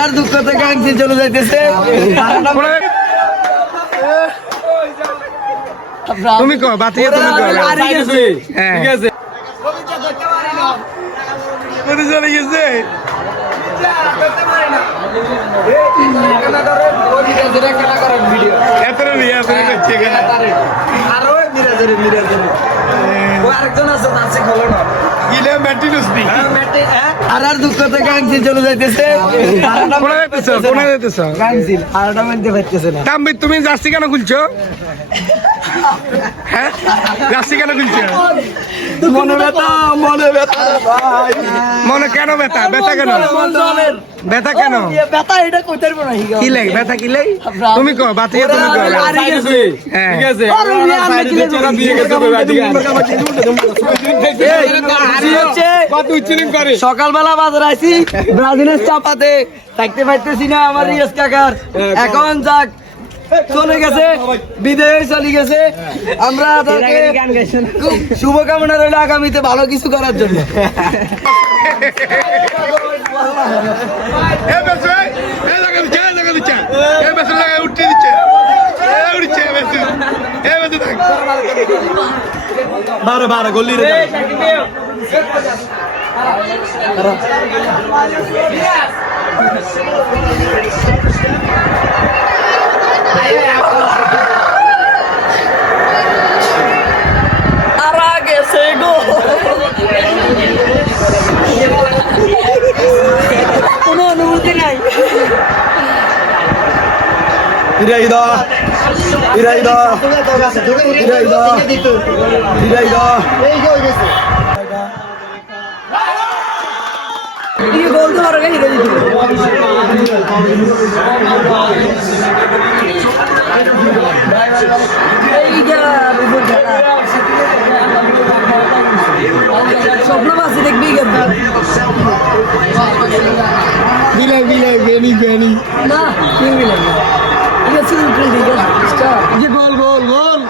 আর দুঃখ থেকে আংটি চলে যাইতেছে। তুমি কো বাতিয়ে তুমি কো হ্যাঁ। চলে গেছে? করছে আরও মিরাজের মিরাজের ও আরেকজন আছে তার সে খবর না। গিলে মেন্টিনুস নি। আর আর দুঃখ থেকে আংটি চলে যাইতেছে। কোনে যেতেছ কোনে যেতেছ গাংছিল আরটা মানতে পারতেছে না। তাম্বি তুমি জার্সি কেন খুলছো? হ্যাঁ? জার্সি কেন খুলছো? মনে ব্যথা মনে ব্যথা। ভাই কেন ব্যথা ব্যথা কেন ব্যথা কেন ব্যথা এটা কইতে পারব না কি লাগে ব্যথা কি লাগে তুমি কো বাতিয়ে তুমি কো হ্যাঁ আরে বিয়ে আমি কি লেগে সকালবেলা বাজার আইছি ব্রাজিলের চাপাতে থাকতে পারতেছি না আমার রিয়াজ কাকার এখন যাক চলে গেছে বিদেশ চলে গেছে। আমরা তাকে শুভকামনা রইল আগামীতে ভালো কিছু করার জন্য। উঠতে দিচ্ছে উঠছে বারো বারো গল্লি রে কোনো অনুভূতি নাই ইরাইদা ইরাইদা ইরাইদা ইরাইদা স্বপ্ন বাসি দেখবি বিলাই বিলাই বেনি বেনি না কেউ লাগে ঠিক আছে ঠিক আছে গোল গোল গোল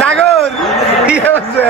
সাগর কি হচ্ছে